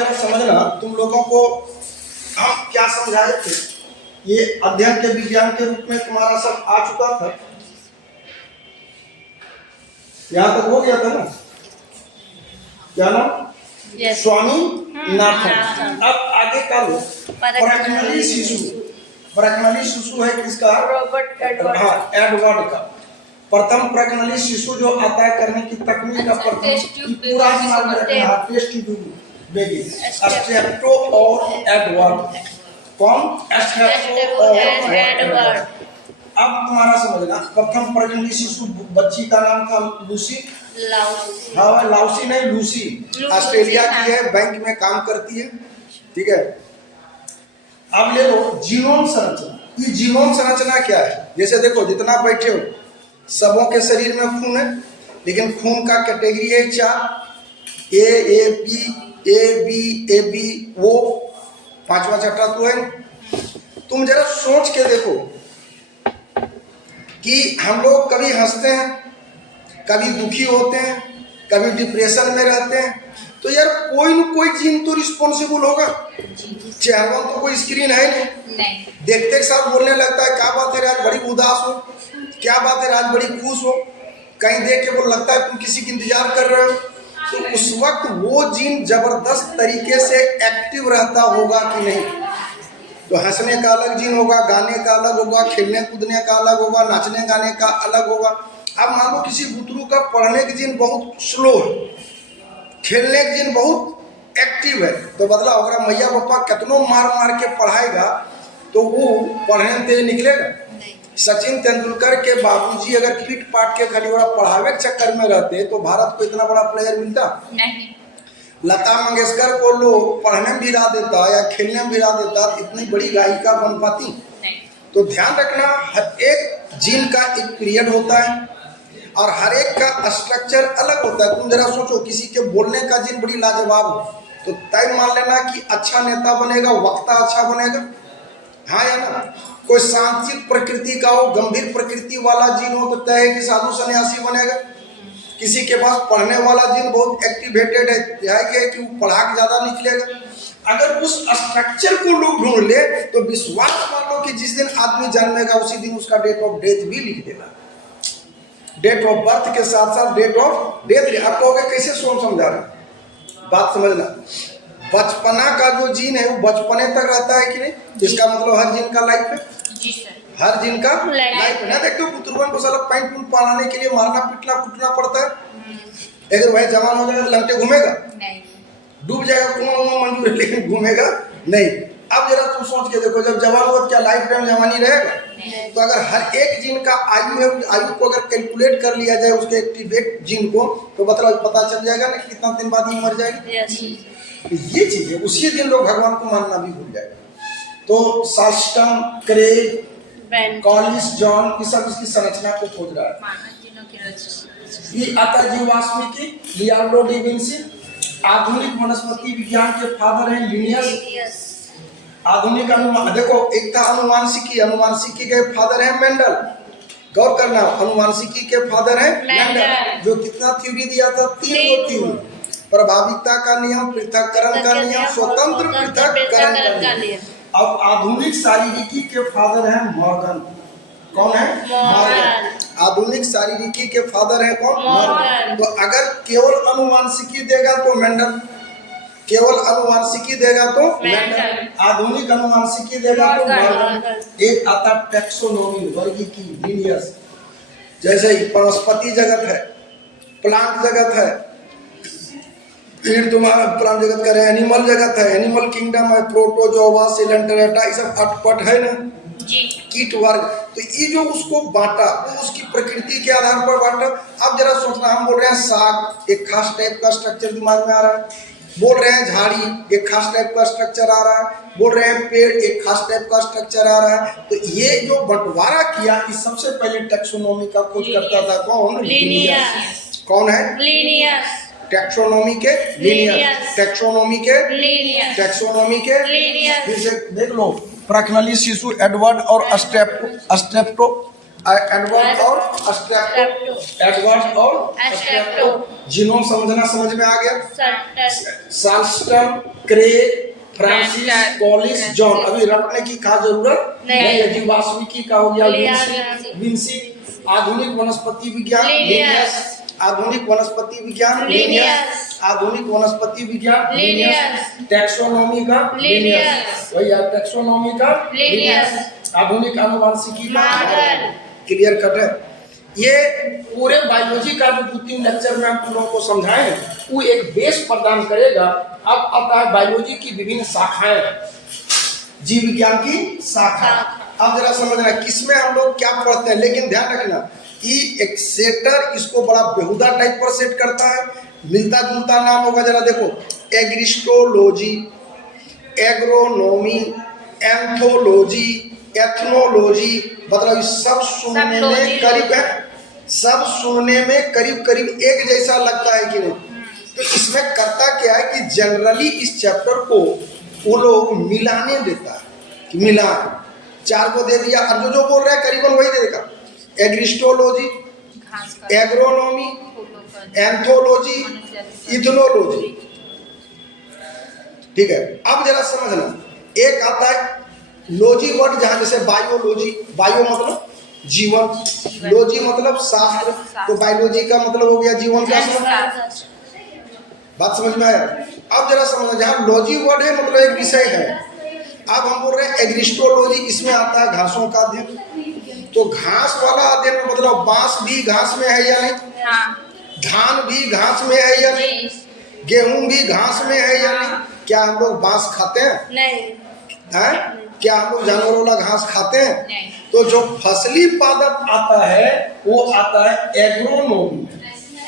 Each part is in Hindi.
जरा समझना, तुम लोगों को हम क्या समझाए थे, ये अध्ययन के विज्ञान के रूप में तुम्हारा सब आ चुका था, यहाँ तक हो गया था ना। क्या नाम? स्वामीनाथन। अब आगे का लो, प्रकनली शिशु। प्रकनली शिशु है किसका? Robert Edward. हाँ, एडवर्ड का। प्रथम प्रकनली शिशु जो आता है करने की तकनीक का प्रथम पूरा दिमाग में रखना, टेस्ट ट्यूब बेबी, स्ट्रेप्टो और एडवर्ड। कौन? स्ट्रेप्टो और एडवर्ड। अब तुम्हारा समझना, प्रथम प्रकनली शिशु बच्ची का नाम था लूसी। हाँ, लाउसी नहीं, लूसी। ऑस्ट्रेलिया की है, बैंक में काम करती है, ठीक है। अब ले लो जीनोम संरचना। ये जीनोम संरचना क्या है? जैसे देखो, जितना बैठे हो सबों के शरीर में खून है, लेकिन खून का कैटेगरी है 4, ए बी वो 5वां चैप्टर तो है। तुम जरा सोच के देखो कि हम लोग कभी हंसते हैं, कभी दुखी होते हैं, कभी डिप्रेशन में रहते हैं, तो यार कोई न कोई जीन तो रिस्पॉन्सिबल होगा। चेहरा तो कोई स्क्रीन है नहीं। देखते के साथ बोलने लगता है, क्या बात है आज बड़ी उदास हो, क्या बात है आज बड़ी खुश हो, कहीं देख के वो लगता है तुम किसी की इंतजार कर रहे हो, तो उस वक्त वो जीन जबरदस्त तरीके से एक्टिव रहता होगा कि नहीं। तो हंसने का अलग जीन होगा, गाने का अलग होगा, खेलने कूदने का अलग होगा, नाचने गाने का अलग होगा। अब मान लो किसी बुतरू का पढ़ने के जीन बहुत स्लो है, खेलने के जीन बहुत एक्टिव है, तो बदला होगा मैया पापा कितनों मार मार के पढ़ाएगा तो वो पढ़ने में तेज निकलेगा। सचिन तेंदुलकर के बाबूजी अगर पीट पाट के खाली बड़ा पढ़ावे के चक्कर में रहते तो भारत को इतना बड़ा प्लेयर मिलता नहीं। लता मंगेशकर को लोग पढ़ने में भिड़ा देता या खेलने में भिड़ा देता, इतनी बड़ी गायिका बन पाती नहीं। तो ध्यान रखना, हर एक जीन का एक पीरियड होता है और हर एक का स्ट्रक्चर अलग होता है। तुम जरा सोचो, किसी के बोलने का जीन बड़ी लाजवाब हो तो तय मान लेना कि अच्छा नेता बनेगा, वक्ता अच्छा बनेगा, हाँ या ना। कोई शांतियुत प्रकृति का हो, गंभीर प्रकृति वाला जीन हो तो तय है कि साधु सन्यासी बनेगा। किसी के पास पढ़ने वाला जीन बहुत एक्टिवेटेड है कि वो पढ़ा के ज्यादा निकलेगा। अगर उस स्ट्रक्चर को लोग ढूंढ ले तो विश्वास मान लो कि जिस दिन आदमी जन्मेगा उसी दिन उसका डेट ऑफ डेथ भी लिख देना। डेट ऑफ बर्थ के साथ साथ डेट ऑफ डेथ। आप कहोगे कैसे समझा रहे, बात समझना। बचपना का जो जीन है वो बचपने तक रहता है कि नहीं, जिसका मतलब हर जीन का लाइफ है, हर जीन का लाइफ है ना। देखते हो पुत्रवन को साला पैंट पूंट पहनाने के लिए मारना पीटना कुटना पड़ता है। अगर वह जवान हो जाएगा तो लंगटे घूमेगा नहीं, डूब जाएगा कुआं मंजूर है लेकिन घूमेगा नहीं। अब जरा तुम सोच के देखो, जब जवान होगा क्या लाइफ टाइम जवानी रहेगा? तो अगर हर एक जीन का आयु है, आयु को अगर कैलकुलेट कर लिया जाए उसके एक्टिवेट जीन को, तो मतलब पता चल जाएगा ना कितना दिन बाद ही मर जाएगा। ये चीज है, उसी दिन लोग भगवान को मानना भी भूल जाएगा। तो सास्टम, क्रेग, कॉलिस, जॉन, ये सब इसकी संरचना को खोज रहा है। ये आता जीवाश्मिकी, लियोनार्डो डी विंसी। आधुनिक वनस्पति विज्ञान के फादर हैं लिनियस। आधुनिक अनुमान, देखो एक था अनुवांशिकी, अनुवांशिकी के फादर हैं मेंडल। गौर करना, अनुवांशिकी के फादर हैं मेंडल, जो कितना थ्योरी दिया था, 3 थ्योरी। प्रभाविता का नियम, पृथक्करण का नियम, स्वतंत्र पृथक्करण का नियम। अब आधुनिक शारीरिकी के फादर हैं मॉर्गन। कौन है? मॉर्गन। आधुनिक शारीरिकी के फादर हैं कौन? मॉर्गन। तो अगर केवल अनुवांशिकी देगा तो मेंडल, केवल अनुवांशिकी देगा तो मेंडल, आधुनिक अनुवांशिकी देगा तो मॉर्गन। एक आता टैक्सोनॉमी, वर्गीकी, लिनियस। जैसे वनस्पति जगत है, प्लांट जगत है, फिर तुम्हारा प्लांट जगत का एनिमल जगत है, एनिमल किंगडम है, प्रोटोजोआ, सिलेंटरेटा, ये सब अटपट है ना जी, कीट वर्ग। तो ये जो उसको बांटा वो उसकी प्रकृति के आधार पर बांटा। अब जरा सोचना, हम बोल रहे हैं साग, एक खास टाइप का स्ट्रक्चर दिमाग में आ रहा है, बोल रहे हैं झाड़ी, एक खास टाइप का स्ट्रक्चर आ रहा है, बोल रहे हैं पेड़, एक खास टाइप का स्ट्रक्चर आ रहा है। तो ये जो बंटवारा किया, इस सबसे पहले टैक्सोनॉमी का खोज करता था कौन? लिनियस। कौन है? लिनियस। टैक्सोनॉमी के लिनियस, टैक्सोनॉमी के लिनियस, टैक्सोनॉमी के लिनियस। फिर से देख लो, प्रकनली शिशु एडवर्ड और स्ट्रेप्टो, एडवर्ब और स्ट्रेप्टो, एडवर्ब और स्ट्रेप्टो। जीनोम समझना समझ में आ गया। साल्स्टन, क्रे, फ्रांसिस, कॉलिस, जॉन। अभी रटने की का जरूरत नहीं है। जीवाश्मिकी का हो गया विंसी। आधुनिक वनस्पति विज्ञान लिनियस, आधुनिक वनस्पति विज्ञान लिनियस, आधुनिक वनस्पति विज्ञान लिनियस। टैक्सोनॉमी का लिनियस, वही टैक्सोनॉमी का लिनियस। आधुनिक आनुवंशिकी का क्लियर कट है। ये पूरे बायोलॉजी का जो 2-3 लेक्चर में हम लोगों को समझाएं वो एक बेस प्रदान करेगा। अब आता है बायोलॉजी की विभिन्न शाखाएं, जीव विज्ञान की शाखा। अब जरा समझना किसमें हम लोग क्या पढ़ते हैं, लेकिन ध्यान रखना कि एक सेटर इसको बड़ा बेहुदा टाइप पर सेट करता है। मिलता जुलता नाम होगा, जरा देखो, एग्रिस्टोलॉजी, एग्रोनॉमी, एंथोलॉजी, एथनोलॉजी, मतलब सब सुनने में करीब है, सब सुनने में करीब करीब एक जैसा लगता है कि नहीं। तो इसमें करता क्या है कि जनरली इस चैप्टर को वो लोग मिलाने देता है कि मिलान, चार को दे दिया और जो बोल रहा है करीबन वही दे देगा। एग्रिस्टोलॉजी, एग्रोनॉमी, एंथोलॉजी, इथनोलॉजी। ठीक है, अब जरा समझना, एक आता है लॉजी वर्ड, जहां जैसे बायोलॉजी, बायो मतलब जीवन, लॉजी मतलब शास्त्र, तो बायोलॉजी का मतलब हो गया जीवन शास्त्र। बात समझ में आया? अब जरा समझना, जहां लॉजी वर्ड है मतलब एक विषय है। अब हम बोल रहे हैं एग्रिस्टोलॉजी, इसमें आता है घासों का अध्ययन। तो घास वाला अध्ययन मतलब बांस भी घास में है या नहीं, धान भी घास में है या नहीं, गेहूं भी घास में है या नहीं। क्या हम लोग बांस खाते हैं? नहीं। क्या हम लोग जानवर वाला घास खाते हैं? नहीं। तो जो फसली पादप आता है वो आता है एग्रोनॉमी।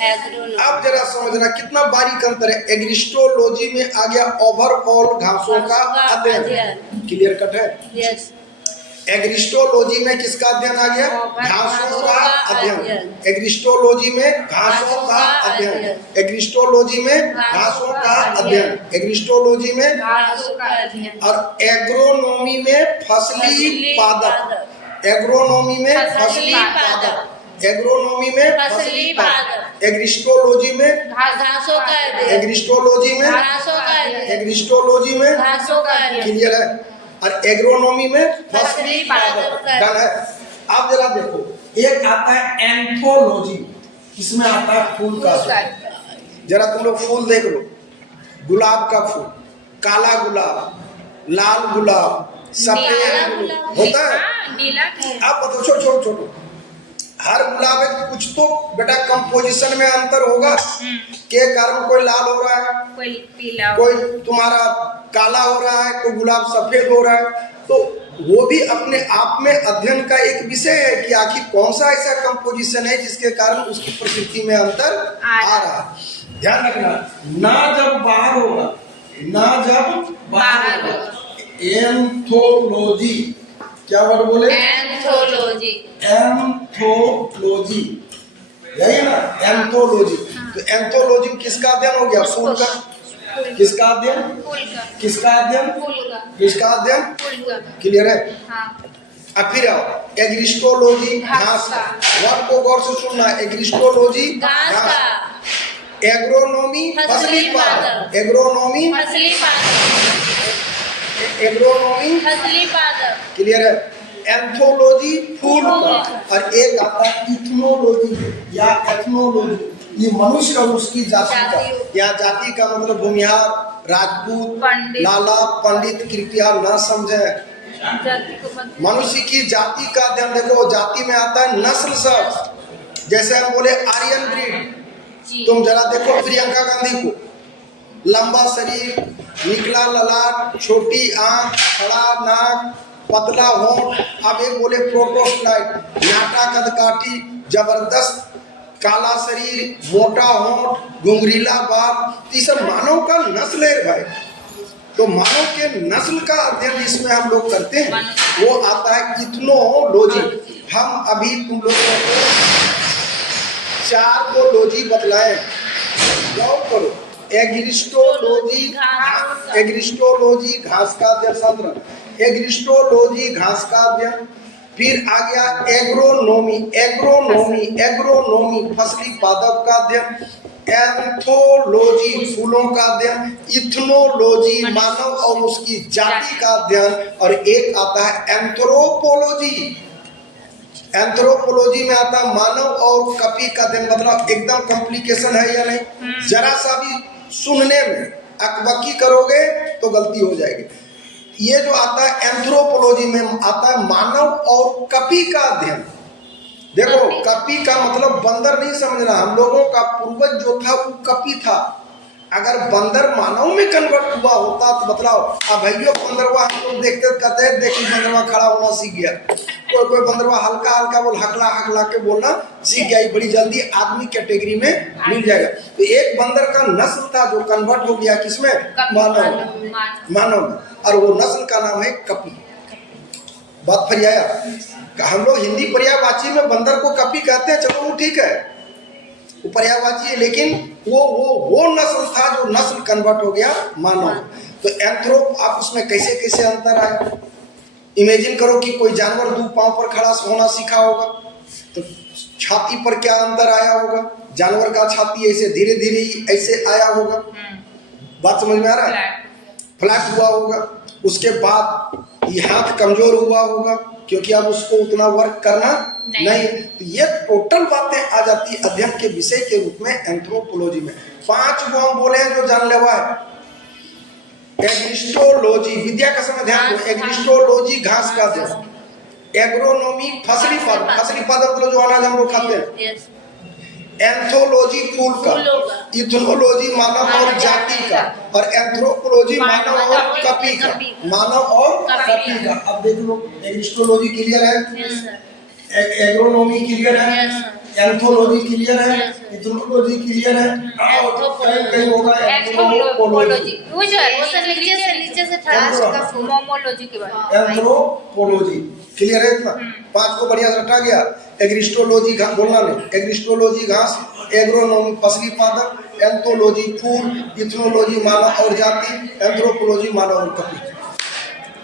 अब जरा समझना कितना बारीक अंतर है। एग्रिस्टोलॉजी में आ गया ओवरऑल घासों का अध्ययन, क्लियर कट है। यस। एग्रिस्टोलॉजी में किसका अध्ययन आ गया? घासों का अध्ययन। एग्रिस्टोलॉजी में घासों का अध्ययन, एग्रिस्टोलॉजी में घासों का अध्ययन, एग्रिस्टोलॉजी में घासों का अध्ययन। और एग्रोनॉमी में फसली पादप, एग्रोनॉमी में फसली पादप, एग्रोनॉमी में फसली पादप, एग्रिस्टोलॉजी में घासों का अध्ययन, एग्रिस्टोलॉजी में घासों का अध्ययन, एग्रिस्टोलॉजी में घासों का अध्ययन, क्लियर है। और एग्रोनॉमी में फसली पादप, डन है। अब जरा देखो, एक आता है एंथोलॉजी, इसमें आता है फूल का। जरा तुम लोग फूल देख लो, गुलाब का फूल, काला गुलाब, लाल गुलाब, सफेद गुलाब होता है। अब बताओ, छोटो छोटो छोटो, हर गुलाब में कुछ तो बेटा कंपोजिशन में अंतर होगा के कारण कोई लाल हो रहा है, कोई पीला, कोई तुम्हारा काला हो रहा है, कोई गुलाब सफेद हो रहा है। तो वो भी अपने आप में अध्ययन का एक विषय है कि आखिर कौन सा ऐसा कंपोजिशन है जिसके कारण उसकी प्रकृति में अंतर आ रहा है। ध्यान रखना, ना जब बाहर होगा, ना जब बाहर होगा। एंथोलॉजी, क्या वर्ड बोले? एंथोलॉजी, एंथोलॉजी, यही ना एंथोलॉजी। तो एंथोलॉजी किसका अध्ययन हो गया? फूल का। किसका अध्ययन? किसका अध्ययन? किसका अध्ययन? क्लियर है। अब फिर आओ, एग्रिस्टोलॉजी घास का। वर्ड को गौर से सुनना, एग्रिस्टोलॉजी घास, एग्रोनॉमी फसली पादप, एग्रोनॉमी फसली पादप, एग्रोनॉमी फसली पादप, क्लियर है। एंथोलॉजी फूल का, और एक आता है इथनोलॉजी या एथनोलॉजी, ये मनुष्य और उसकी जाति का। या जाति का मतलब भूमिहार, राजपूत, लाला, पंडित, कृपया न समझे। मनुष्य की जाति का अध्ययन देखो, जाति में आता है नस्ल सब। जैसे हम बोले आर्यन ब्रीड, तुम जरा देखो प्रियंका गांधी को, लंबा शरीर, निकला ललाट, छोटी आंख, खड़ा नाक, पतला होंठ। अब एक बोले प्रोटोस्टाइट, नाटा कदकाठी, जबरदस्त काला शरीर, मोटा होंठ, घुंघरीला बाल। ये सब मानव का नस्ल है भाई। तो मानव के नस्ल का अध्ययन इसमें हम लोग करते हैं, वो आता है इथनोलॉजी। हम अभी तुम लोगों को 4 को लॉजी बतलाए, गौर करो। एग्रिस्टोलॉजी, एग्रिस्टोलॉजी घास का अध्ययन, एग्रिस्टोलॉजी घास का अध्ययन, फिर आ गया एग्रोनोमी, एग्रोनोमी, एग्रोनोमी फसली पादप का अध्ययन, एंथोलॉजी फूलों का अध्ययन, इथनोलॉजी मानव और उसकी जाति का अध्ययन, और एक आता है एंथ्रोपोलॉजी। एंथ्रोपोलॉजी में आता है मानव और कपी का अध्ययन। मतलब एकदम कॉम्प्लिकेशन है या नहीं, जरा सा भी सुनने में अकबकी करोगे तो गलती हो जाएगी। ये जो आता है एंथ्रोपोलॉजी में आता है मानव और कपी का अध्ययन। देखो कपी का मतलब बंदर नहीं समझना, हम लोगों का पूर्वज जो था वो कपी था। अगर बंदर मानव में कन्वर्ट हुआ होता तो बतलाओ। अब भैया बंदरवा हम लोग देखते कहते हैं देखिए बंदरवा खड़ा होना सीख गया, कोई कोई बंदरवा हल्का हल्का बोल हकला हकला के बोलना सीख गया, बड़ी जल्दी आदमी कैटेगरी में मिल जाएगा। तो एक बंदर का नस्ल था जो कन्वर्ट हो गया किसमें, मानव, और वो नस्ल का नाम है कपी। बात फिर आया, हम लोग हिंदी पर्यायवाची में बंदर को कपी कहते हैं, चलो वो ठीक है वो पर्यायवाची है, लेकिन वो नस्ल था जो नस्ल कन्वर्ट हो गया मानव। तो एंथ्रोप आप उसमें कैसे कैसे अंतर आया, इमेजिन करो कि कोई जानवर दो पांव पर खड़ा होना सीखा होगा तो छाती पर क्या अंतर आया होगा, जानवर का छाती ऐसे धीरे धीरे ही ऐसे आया होगा। बात समझ में आ रहा है, फ्लैट हुआ होगा। उसके बाद ये हाथ कमजोर हुआ होगा क्योंकि अब उसको उतना वर्क करना नहीं। तो ये टोटल बातें आ जाती है अध्ययन के विषय के रूप में एंथ्रोपोलॉजी में। 5 वो हम बोले हैं जो जान लेवा है। एग्रिस्टोलॉजी विद्या का समय ध्यान दो, एग्रिस्टोलॉजी घास का अध्ययन, एग्रोनोमी फसली पादप, फसली पादप जो अनाज हम लोग खाते हैं, एंथोलॉजी फूल का, इथनोलॉजी मानव और जाति का, और एंथ्रोपोलॉजी मानव और कपी का, मानव और कपी का। अब देख लो एग्रिस्टोलॉजी क्लियर है, एग्रोनोमी क्लियर है, एंथोलॉजी क्लियर है, इथनोलॉजी क्लियर है, कहीं होगा एंथ्रोपोलॉजी, नीचे से मोमोलॉजी के बाद एंथ्रोपोलॉजी क्लियर है इतना। 5 को बढ़िया से रटा गया। एग्रिस्टोलॉजी घास बोलना नहीं, एग्रिस्टोलॉजी घास, एग्रोनोमी फसली पादप, एंथोलॉजी फूल, इथनोलॉजी मानव और जाति, एंथ्रोपोलॉजी मानव और कपी।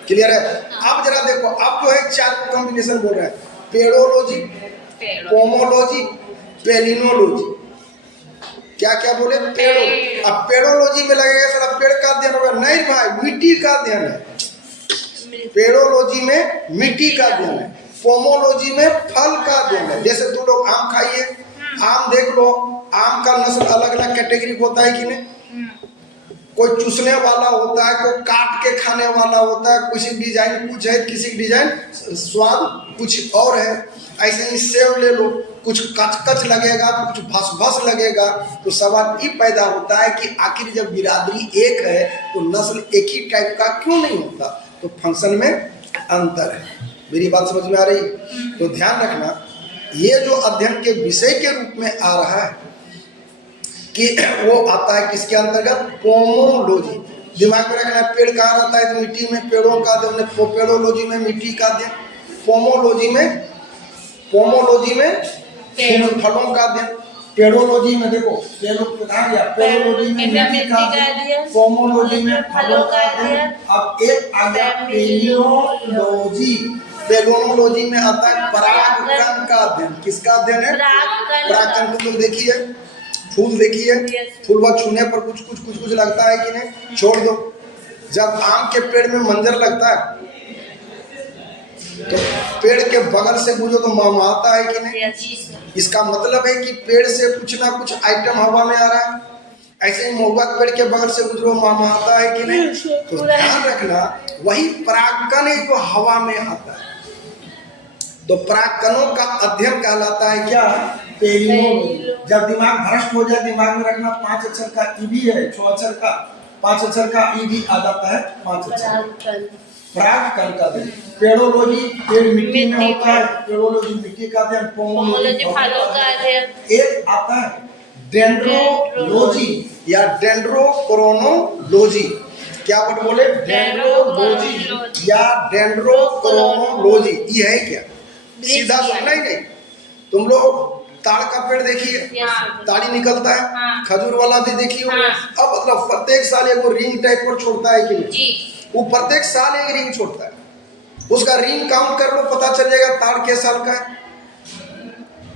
क्लियर है। अब जरा देखो, अब जो है 4 कॉम्बिनेशन बोल रहे हैं, पेड़ोलॉजी, पोमोलॉजी, पेलिनोलॉजी। क्या क्या बोले, पेड़ो। अब पेड़ोलॉजी में लगेगा सारा पेड़ का अध्ययन होगा, नहीं भाई मिट्टी का अध्ययन है। पेड़ोलॉजी में मिट्टी का अध्ययन है, पोमोलॉजी में फल का अध्ययन है। जैसे तुम लोग आम खाइए, आम देख लो, आम का नस्ल अलग अलग कैटेगरी होता है कि नहीं, कोई चूसने वाला होता है, कोई काट के खाने वाला होता है, किसी डिजाइन कुछ है, किसी डिजाइन स्वाद कुछ और है। ऐसे ही सेब ले लो, कुछ कच कच लगेगा तो कुछ भस भस लगेगा। तो सवाल ये पैदा होता है कि आखिर जब बिरादरी एक है तो नस्ल एक ही टाइप का क्यों नहीं होता, तो फंक्शन में अंतर है। मेरी बात समझ में आ रही? तो ध्यान रखना, ये जो अध्ययन के विषय के रूप में आ रहा है कि वो आता है किसके अंतर्गत, पोमोलॉजी। दिमाग में रखना, पेड़ कहाँ रहता है तो मिट्टी में, पेड़ों का अध्ययन, पेड़ोलॉजी में मिट्टी का अध्ययन, पोमोलॉजी में फलों का अध्ययन, पेड़ोलॉजी में देखो पेड़ोलॉजी में मिट्टी का अध्ययन, पोमोलॉजी में फलों का अध्ययन। अब एक आ गया पेलिनोलॉजी। पेलिनोलॉजी में आता है परागकण का अध्ययन। किसका अध्ययन है, परागकण। तुम लोग देखिए, फूल देखिए, फूल छूने पर कुछ लगता है कि नहीं, छोड़ दो। जब आम के पेड़ में मंजर लगता है तो पेड़ के बगल से गुजरो तो महमाता है कि नहीं। इसका मतलब है कि पेड़ से कुछ ना कुछ आइटम हवा में आ रहा है। ऐसे ही महुआ पेड़ के बगल से गुजरो महमाता है कि नहीं। तो ध्यान रखना, वही परागकण है जो हवा में आता है। तो परागकणों का अध्ययन कहलाता है क्या, पेलिनोलॉजी। जब दिमाग भ्रष्ट हो जाए, दिमाग में रखना 5 अक्षर का ई भी है, 6 अक्षर का, 5 अक्षर का ई भी आ जाता है, 5 अक्षर। परागकण का अध्ययन, पेड़ोलॉजी पेड़ मिट्टी में होता है, पेड़ोलॉजी मिट्टी का अध्ययन, पोमोलॉजी फलों का अध्ययन। एक आता है डेंड्रोलॉजी या डेंड्रोक्रोनोलॉजी। क्या वर्ड बोले, डेंड्रोलॉजी या डेंड्रोक्रोनोलॉजी। ये है क्या, सीधा सुनना ही नहीं। तुम लोग ताड़ का पेड़ देखिए, ताड़ी निकलता है, खजूर वाला भी देखिए। अब मतलब प्रत्येक साल एक रिंग टाइप पर छोड़ता है कि नहीं, वो प्रत्येक साल एक रिंग छोड़ता है। उसका रिंग काउंट कर लो, पता चल जाएगा ताड़ के साल का है।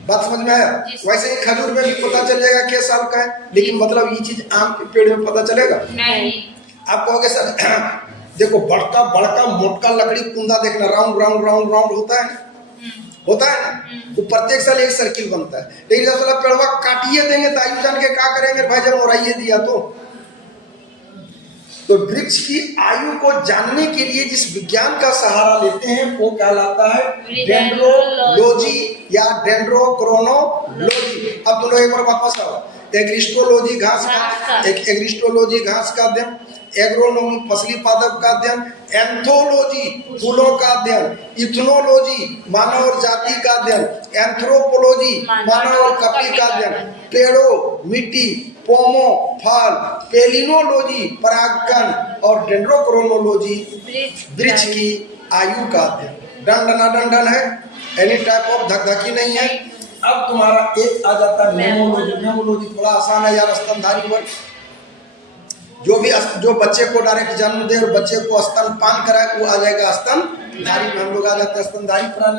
बात समझ में आया? वैसे ही खजूर में भी पता चल जाएगा किस साल का है, लेकिन मतलब ये चीज आम के पेड़ में पता चलेगा नहीं। आप कहोगे सर देखो बड़का बड़का मोटका लकड़ी कुंदा देखना, राउंड राउंड राउंड राउंड होता है ना, वो प्रत्येक साल एक सर्किल बनता है। लेकिन जब साला पेड़वा काटिए देंगे तो आयु जान के क्या करेंगे भाई, जब मोराइए दिया तो वृक्ष की आयु को जानने के लिए जिस विज्ञान का सहारा लेते हैं वो कहलाता है डेंड्रोलॉजी या डेंड्रोक्रोनोलॉजी। अब दोनों एक बार वापस आओ। एग्रिस्टोलॉजी घास का, एक एग्रिस्टोलॉजी घास का अध्ययन, एग्रोनोमी फसली पादप का अध्ययन, एंथोलॉजी फूलों का अध्ययन, इथनोलॉजी मानव और जाति का अध्ययन, एंथ्रोपोलॉजी मानव और कपि का अध्ययन, पेड़ों मिट्टी पोमो फल, पेलिनोलॉजी परागकण और डेंड्रोक्रोनोलॉजी वृक्ष की आयु का अध्ययन। डंडन है, एनी टाइप ऑफ धकधकी नहीं है। अब तुम्हारा एक आ जाता है मेमोलॉजी। मेमोलॉजी थोड़ा आसान है यार, स्तनधारी वर्ग जो बच्चे को डायरेक्ट जन्म दे और बच्चे को स्तनपान कराए वो आ जाएगा स्तनधारी में, हम लोग आ जाते हैं स्तनधारी प्राणी।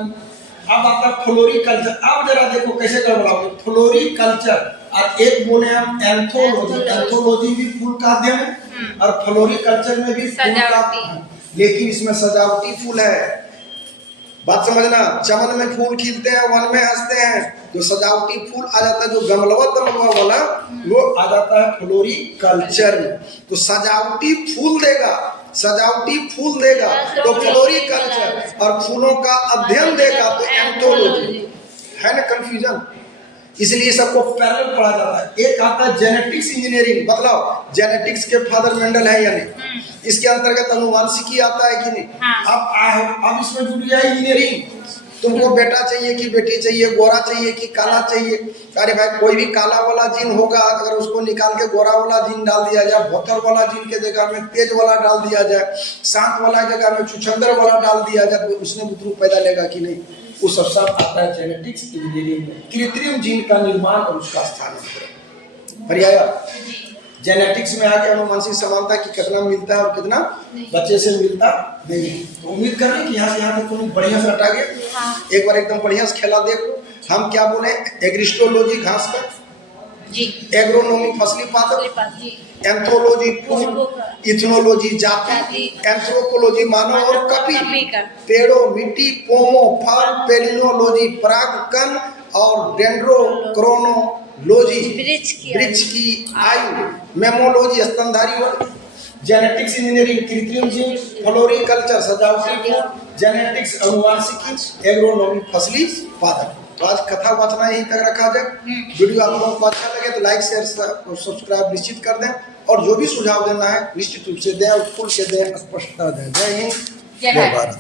अब आता है फ्लोरिकल्चर। अब जरा देखो कैसे गड़बड़ाओगे। फ्लोरिकल्चर और एक बोले हम एंथोलॉजी। एंथोलॉजी भी फूल का अध्ययन है और फ्लोरिकल्चर में भी फूल का, लेकिन इसमें सजावटी फूल है। बात समझना, चमन में फूल खिलते हैं, वन में हंसते हैं, जो सजावटी फूल आ जाता है, जो गमलवा वाला वो आ जाता है फ्लोरिकल्चर में। तो सजावटी फूल देगा तो फ्लोरिकल्चर, और फूलों का अध्ययन देगा तो एंथोलॉजी। है ना कंफ्यूजन? इसलिए सबको पैरेलल पढ़ा जाता है। एक आता है जेनेटिक्स इंजीनियरिंग। मतलब जेनेटिक्स के फादर मेंडल है या नहीं, इसके अंतर्गत अनुवांशिकी आता है कि नहीं। अब इसमें जुड़ गया इंजीनियरिंग। तुमको बेटा चाहिए कि बेटी चाहिए, गोरा चाहिए कि काला चाहिए। अरे भाई कोई भी काला वाला जीन होगा, अगर उसको निकाल के गोरा वाला जीन डाल दिया जाए, भोथर वाला जीन के जगह में तेज वाला डाल दिया जाए, शांत वाला जगह में छुछंदर वाला डाल दिया जाए, तो उसने बुतरू पैदा लेगा कि नहीं। वो सब आता है जेनेटिक्स इंजीनियरिंग में। कृत्रिम जीन का निर्माण और उसका स्थानांतरण। बढ़िया। जेनेटिक्स में आके अनुवांशिक समानता की कितना मिलता है और कितना बच्चे से मिलता नहीं। तो उम्मीद कर रहे हैं कि यहाँ तक तुम बढ़िया से हटा गए। एक बार एकदम बढ़िया से खेला देखो। हम क्या बोले? एग्रिस्टोलॉजी घास का, एग्रोनोमी फसली पादप, एंथोलॉजी फूल, इथनोलॉजी जाति, एंथ्रोपोलॉजी मानव और कपि, पेड़ों मिट्टी पोमो फल, पेलिनोलॉजी परागकण और डेंड्रोक्रोनोलॉजी वृक्ष की आयु, मेमोलॉजी स्तनधारी वर्ग, जेनेटिक्स इंजीनियरिंग कृत्रिम जीन, फ्लोरिकल्चर सजावटी फूल, जेनेटिक्स अनुवांशिकी, एग्रोनोमी फसली पादप। तो आज कथा वाचना यहीं तक रखा जाए। वीडियो आप लोगों को अच्छा लगे तो लाइक शेयर सब्सक्राइब निश्चित कर दें, और जो भी सुझाव देना है निश्चित रूप से दें और खुल से दें, स्पष्टता दें। जय हिंद, जय भारत।